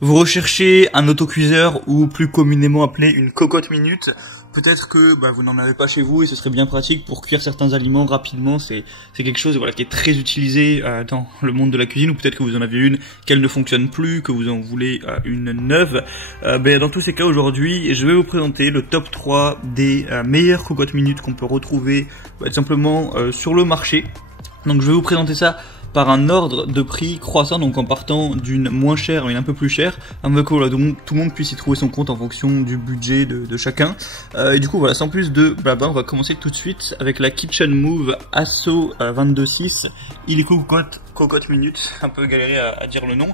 Vous recherchez un autocuiseur ou plus communément appelé une cocotte minute. Peut-être que vous n'en avez pas chez vous et ce serait bien pratique pour cuire certains aliments rapidement. C'est quelque chose qui est très utilisé dans le monde de la cuisine, ou peut-être que vous en avez une, qu'elle ne fonctionne plus, que vous en voulez une neuve. Dans tous ces cas, aujourd'hui, je vais vous présenter le top 3 des meilleures cocottes minutes qu'on peut retrouver tout simplement sur le marché. Donc je vais vous présenter ça par un ordre de prix croissant, donc en partant d'une moins chère à une un peu plus chère, donc tout le monde puisse y trouver son compte en fonction du budget de chacun. Et du coup voilà, sans plus de blabla, on va commencer tout de suite avec la Kitchen Move Asso 22.6 illico cocotte minute, un peu galéré à dire le nom.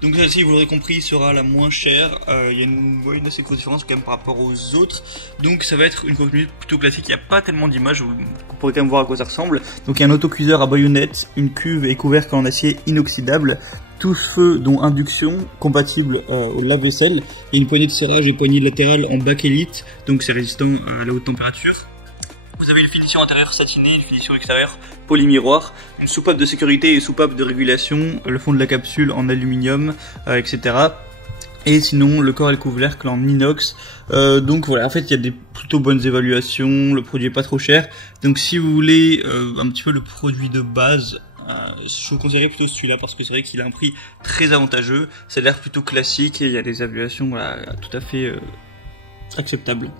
Donc celle-ci, vous l'aurez compris, sera la moins chère. Il y a une assez grosse différence quand même par rapport aux autres. Donc ça va être une cocotte minute plutôt classique, il n'y a pas tellement d'images, vous pourrez quand même voir à quoi ça ressemble. Donc il y a un autocuiseur à baïonnette, une cuve et couvercle en acier inoxydable, tout feu dont induction, compatible au lave-vaisselle, et une poignée de serrage et poignée latérale en bakélite, donc c'est résistant à la haute température. Vous avez une finition intérieure satinée, une finition extérieure polymiroir, une soupape de sécurité et soupape de régulation, le fond de la capsule en aluminium, etc. Et sinon le corps et le couvercle en inox. Donc voilà, en fait il y a des plutôt bonnes évaluations, le produit est pas trop cher. Donc si vous voulez un petit peu le produit de base, je vous conseillerais plutôt celui-là parce que c'est vrai qu'il a un prix très avantageux. Ça a l'air plutôt classique et il y a des évaluations tout à fait acceptables.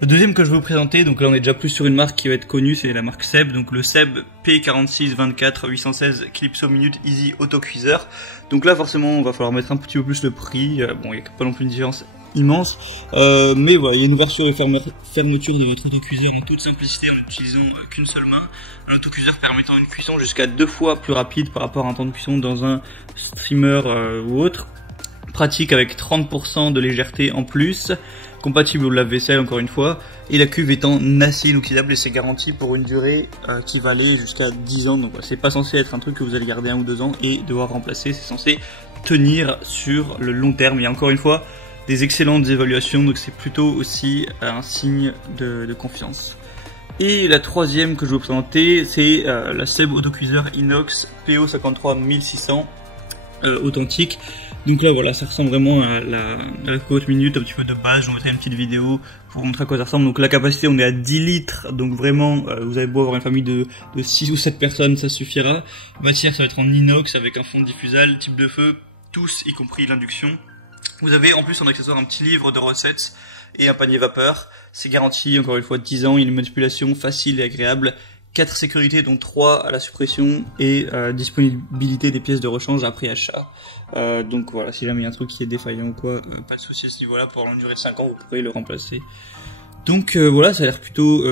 Le deuxième que je vais vous présenter, donc là on est déjà plus sur une marque qui va être connue, c'est la marque Seb, donc le Seb P4624-816 Clipso Minute Easy Autocuiseur. Donc là forcément on va falloir mettre un petit peu plus le prix, bon il n'y a pas non plus une différence immense, mais voilà, il y a une ouverture et fermeture de votre autocuiseur en toute simplicité en n'utilisant qu'une seule main. Un autocuiseur permettant une cuisson jusqu'à 2 fois plus rapide par rapport à un temps de cuisson dans un steamer ou autre. Pratique avec 30% de légèreté en plus, compatible au lave-vaisselle encore une fois, et la cuve étant en acier inoxydable et c'est garanti pour une durée qui va aller jusqu'à 10 ans, donc c'est pas censé être un truc que vous allez garder 1 ou 2 ans et devoir remplacer, c'est censé tenir sur le long terme. Il y a encore une fois des excellentes évaluations, donc c'est plutôt aussi un signe de confiance. Et la troisième que je vais vous présenter, c'est la Seb Autocuiseur Inox PO53 authentique. Donc là voilà, ça ressemble vraiment à la cocotte minute un petit peu de base. Je vous mettrai une petite vidéo pour vous montrer à quoi ça ressemble. Donc la capacité, on est à 10 litres, donc vraiment vous avez beau avoir une famille de 6 ou 7 personnes, ça suffira. Matière, ça va être en inox avec un fond diffusable, type de feu, tous y compris l'induction. Vous avez en plus en accessoire un petit livre de recettes et un panier vapeur. C'est garanti encore une fois 10 ans, il y a une manipulation facile et agréable. 4 sécurités dont 3 à la suppression et disponibilité des pièces de rechange après achat. Donc voilà, si jamais il y a un truc qui est défaillant ou quoi, pas de souci à ce niveau-là, pour une durée de 5 ans vous pourrez le remplacer. Donc voilà, ça a l'air plutôt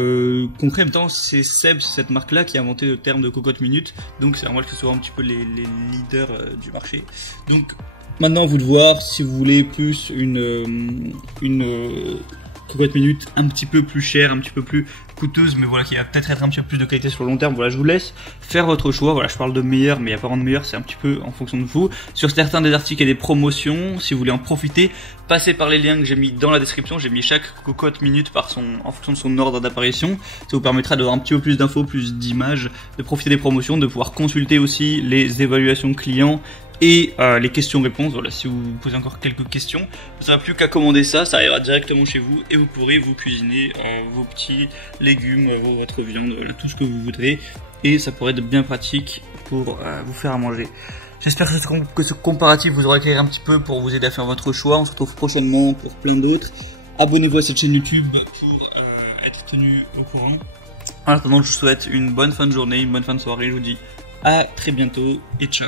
concret. En même temps, c'est Seb, cette marque-là qui a inventé le terme de cocotte minute, donc c'est normal que ce soit un petit peu les leaders du marché. Donc maintenant, vous de voir si vous voulez plus une cocotte minute un petit peu plus chère, un petit peu plus coûteuse, mais voilà, qui va peut-être être un petit peu plus de qualité sur le long terme. Voilà, je vous laisse faire votre choix. Voilà, je parle de meilleur, mais il n'y a pas vraiment de meilleur, c'est un petit peu en fonction de vous. Sur certains des articles, il y a des promotions. Si vous voulez en profiter, passez par les liens que j'ai mis dans la description. J'ai mis chaque cocotte minute en fonction de son ordre d'apparition. Ça vous permettra d'avoir un petit peu plus d'infos, plus d'images, de profiter des promotions, de pouvoir consulter aussi les évaluations clients et les questions-réponses. Voilà, si vous posez encore quelques questions, vous n'aurez plus qu'à commander ça, ça arrivera directement chez vous et vous pourrez vous cuisiner vos petits légumes, votre viande, tout ce que vous voudrez, et ça pourrait être bien pratique pour vous faire à manger. J'espère que ce comparatif vous aura éclairé un petit peu pour vous aider à faire votre choix. On se retrouve prochainement pour plein d'autres. Abonnez-vous à cette chaîne YouTube pour être tenu au courant. En attendant, je vous souhaite une bonne fin de journée, une bonne fin de soirée. Je vous dis à très bientôt et ciao.